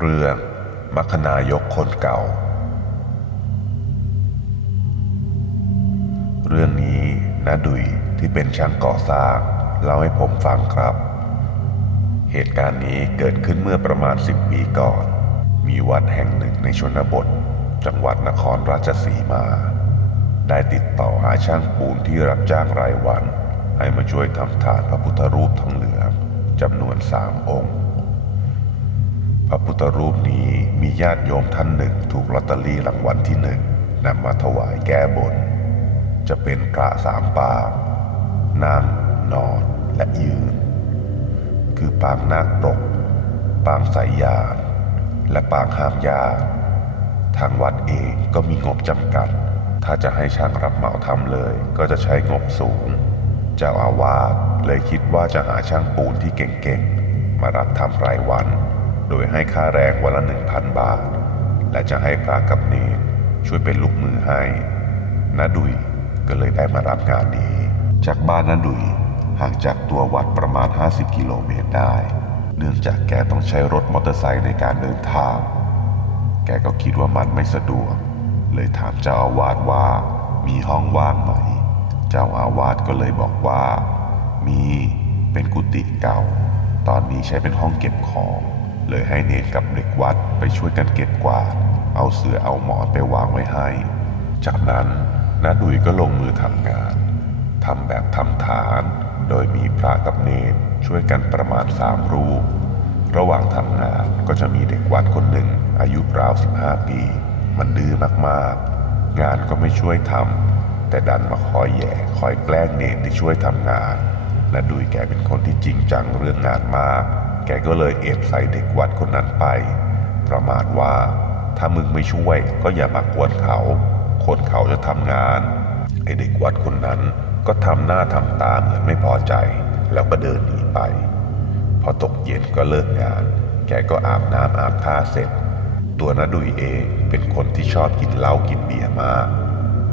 เรื่องมัคคณายกคนเก่า เรื่องนี้นาดุยที่เป็นช่างก่อสร้างเล่าให้ผมฟังครับ เหตุการณ์นี้เกิดขึ้นเมื่อประมาณสิบปีก่อน มีวัดแห่งหนึ่งในชนบท จังหวัดนครราชสีมา ได้ติดต่อหาช่างปูนที่รับจ้างรายวัน ให้มาช่วยทำฐานพระพุทธรูปทองเหลืองจำนวนสามองค์ ระพุทธรูปนี้มีญาติโยมท่านหนึ่งถูกลอตเตอรี่รางวัลที่หนึ่งนำมาถวายแก้บน จะเป็นพระสามปางนั่งนอนและยืน คือปางนาคปรก ปางสายยานและปางห้ามยาทางวัดเองก็มีงบจำกัด ถ้าจะให้ช่างรับเหมาทำเลย ก็จะใช้งบสูง เจ้าอาวาสเลยคิดว่าจะหาช่างปูนที่เก่งๆ มารับทำรายวัน โดยให้ค่าแรงวันละหนึ่งพันบาท และจะให้พระกับเนรช่วยเป็นลูกมือให้นาดุยก็เลยได้มารับงานนี้ จากบ้านนาดุยห่างจากตัววัดประมาณ 50 กิโลเมตรได้ เนื่องจากแกต้องใช้รถมอเตอร์ไซค์ในการเดินทาง แกก็คิดว่ามันไม่สะดวก เลยถามเจ้าอาวาสว่ามีห้องว่างไหม เจ้าอาวาสก็เลยบอกว่า มีเป็นกุฏิเก่า ตอนนี้ใช้เป็นห้องเก็บของ เลยให้เนรกับเด็กวัดไปช่วยกันเก็บกวาด เอาเสือเอาหมอนไปวางไว้ให้ จากนั้นน้าดุยก็ลงมือทำงานทำแบบทำฐาน โดยมีพระกับเนรช่วยกันประมาณสามรูป ระหว่างทำงานก็จะมีเด็กวัดคนหนึ่งอายุราว 15 ปี มันดื้อมากๆ งานก็ไม่ช่วยทำแต่ดันมาคอยแย่คอยแกล้งเนรที่ช่วยทำงาน และดุยแกเป็นคนที่จริงจังเรื่องงานมาก แกก็เลยเอบใส่เด็กวัดคนนั้นไป ประมาณว่า ถ้ามึงไม่ช่วยก็อย่ามากวนเขา คนเขาจะทำงาน ไอเด็กวัดคนนั้นก็ทำหน้าทำตาเหมือนไม่พอใจ แล้วก็เดินหนีไป พอตกเย็นก็เลิกงาน แกก็อาบน้ำอาบท่าเสร็จ ตัวนาดุยเองเป็นคนที่ชอบกินเหล้ากินเบียร์มาก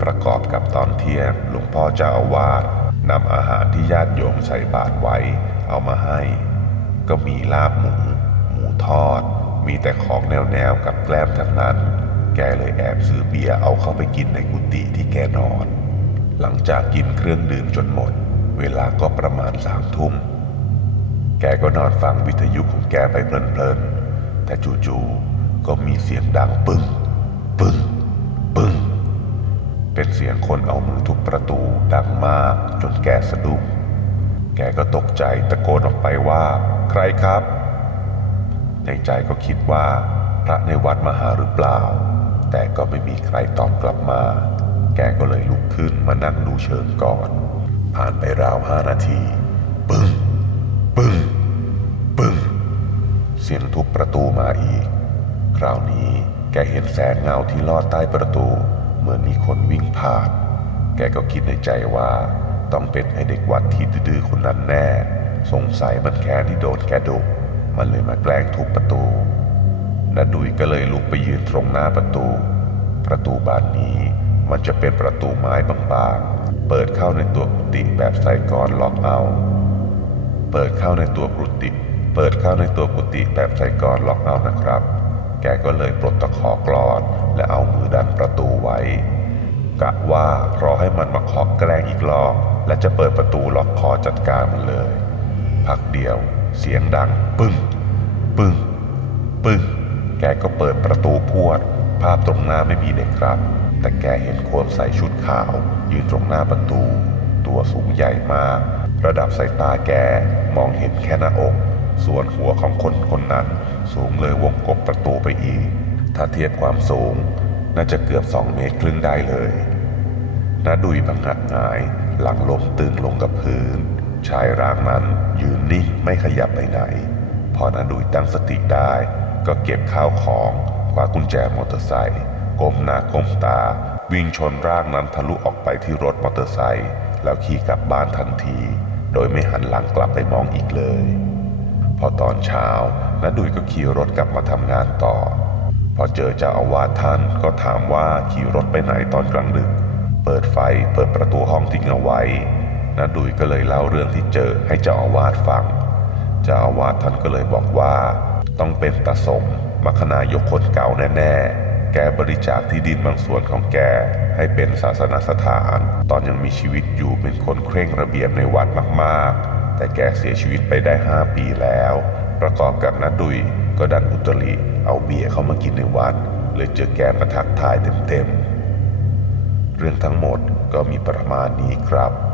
ประกอบกับตอนเที่ยงหลวงพ่อเจ้าอาวาสนำอาหารที่ญาติโยมใส่บาตรไว้เอามาให้ ก็มีลาบหมู หมูทอด มีแต่ของแนวๆกับแกล้มทั้งนั้น แกเลยแอบซื้อเบียร์เอาเข้าไปกินในกุฏิที่แกนอน หลังจากกินเครื่องดื่มจนหมด เวลาก็ประมาณสามทุ่ม แกก็นอนฟังวิทยุของแกไปเพลินๆ แต่จู่ๆ ก็มีเสียงดังปึ้ง ปึ้ง ปึ้ง เป็นเสียงคนเอามือทุบประตูดังมากจนแกสะดุ้ง แกก็ตกใจตะโกนออกไปว่า ใครครับ ในใจก็คิดว่า พระในวัดมาหาหรือเปล่า แต่ก็ไม่มีใครตอบกลับมา แกก็เลยลุกขึ้นมานั่งดูเชิงก่อน ผ่านไปราวห้านาที ปึ้ง ปึ้ง ปึ้ง เสียงทุบประตูมาอีก คราวนี้แกเห็นแสงเงาที่ลอดใต้ประตู เหมือนมีคนวิ่งผ่าน แกก็คิดในใจว่า ต้องเป็นไอเด็กวัดที่ดื้อคนนั้นแน่ สงสัยมันแค้นที่โดนแกดุมันเลยมาแกล้งทุบประตูนาดุยก็เลยลุกไปยืนตรงหน้าประตู ประตูบานนี้มันจะเป็นประตูไม้บางๆ เปิดเข้าในตัวกุฏิแบบใส่กรอนล็อกเอา เปิดเข้าในตัวกุฏิ เปิดเข้าในตัวกุฏิแบบใส่กรอนล็อกเอานะครับ แกก็เลยปลดตะขอกรอนและเอามือดันประตูไว้ กะว่า รอให้มันมาเคาะแกล้งอีกรอบ และจะเปิดประตูล็อกคอจัดการมันเลย พักเดียว เสียงดัง ปึ้ง ปึ้ง ปึ้ง แกก็เปิดประตูพวด ภาพตรงหน้าไม่มีเด็กครับ แต่แกเห็นคนใส่ชุดขาว ยืนตรงหน้าประตู ตัวสูงใหญ่มาก ระดับสายตาแกมองเห็นแค่หน้าอก ส่วนหัวของคนคนนั้น สูงเลยวงกบประตูไปอีก ถ้าเทียบความสูง น่าจะเกือบสองเมตรครึ่งได้เลยน้าดุยพังหักหงาย หลังล้มตึงลงกับพื้น ชายร่างนั้นยืนนิ่งไม่ขยับไปไหน พอนาดุยตั้งสติได้ ก็เก็บข้าวของคว้ากุญแจมอเตอร์ไซค์ก้มหน้าก้มตา วิ่งชนร่างนั้นทะลุออกไปที่รถมอเตอร์ไซค์แล้วขี่กลับบ้านทันที โดยไม่หันหลังกลับไปมองอีกเลย พอตอนเช้านาดุยก็ขี่รถกลับมาทำงานต่อ พอเจอเจ้าอาวาสท่านก็ถามว่าขี่รถไปไหนตอนกลางดึก เปิดไฟเปิดประตูห้องทิ้งเอาไว้น้าดุยก็เลยเล่าเรื่องที่เจอให้เจ้าอาวาสฟัง เจ้าอาวาสท่านก็เลยบอกว่า ต้องเป็นตาสมมัคคณายกคนเก่าแน่ๆ แกบริจาคที่ดินบางส่วนของแก ให้เป็นศาสนสถาน ตอนยังมีชีวิตอยู่เป็นคนเคร่งระเบียบในวัดมากๆ แต่แกเสียชีวิตไปได้ห้าปีแล้ว ประกอบกับนัดดุยก็ดันอุตริเอาเบียร์เข้ามากินในวัด เลยเจอแกมาทักทายเต็มๆ เรื่องทั้งหมดก็มีประมาณนี้ครับ